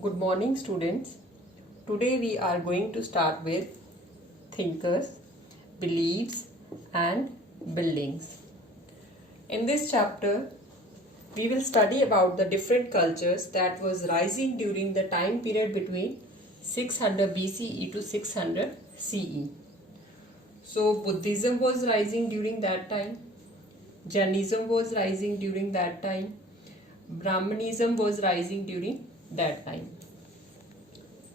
Good morning, students. Today we are going to start with thinkers, beliefs and buildings. In this chapter, we will study about the different cultures that was rising during the time period between 600 BCE to 600 CE. So Buddhism was rising during that time, Jainism was rising during that time, Brahmanism was rising during that time.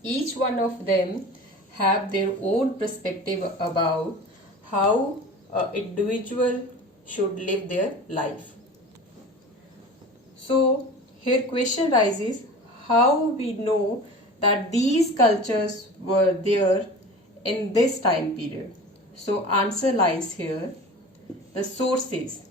Each one of them have their own perspective about how an individual should live their life. So here question rises, how we know that these cultures were there in this time period? So answer lies here. The sources,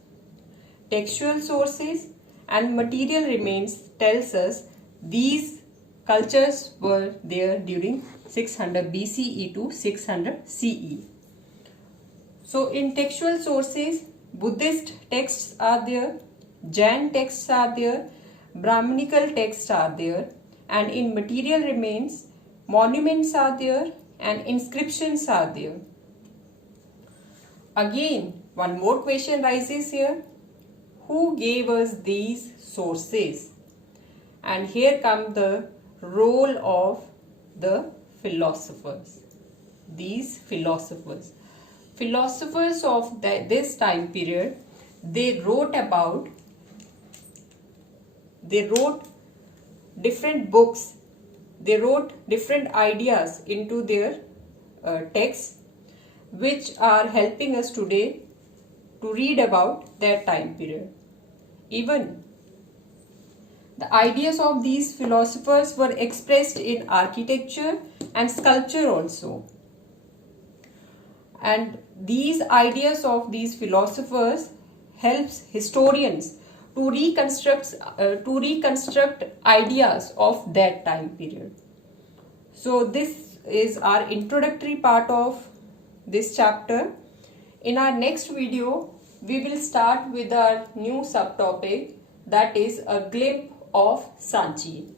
textual sources and material remains tells us these cultures were there during 600 BCE to 600 CE. So in textual sources, Buddhist texts are there, Jain texts are there, Brahmanical texts are there, and in material remains, monuments are there and inscriptions are there. Again, one more question rises here. Who gave us these sources? And here come the role of the philosophers. These philosophers of this time period, they wrote different books, they wrote different ideas into their texts, which are helping us today to read about their time period. Even the ideas of these philosophers were expressed in architecture and sculpture also. And these ideas of these philosophers helps historians to reconstruct ideas of that time period. So this is our introductory part of this chapter. In our next video, we will start with our new subtopic, that is a glimpse of Sanchi.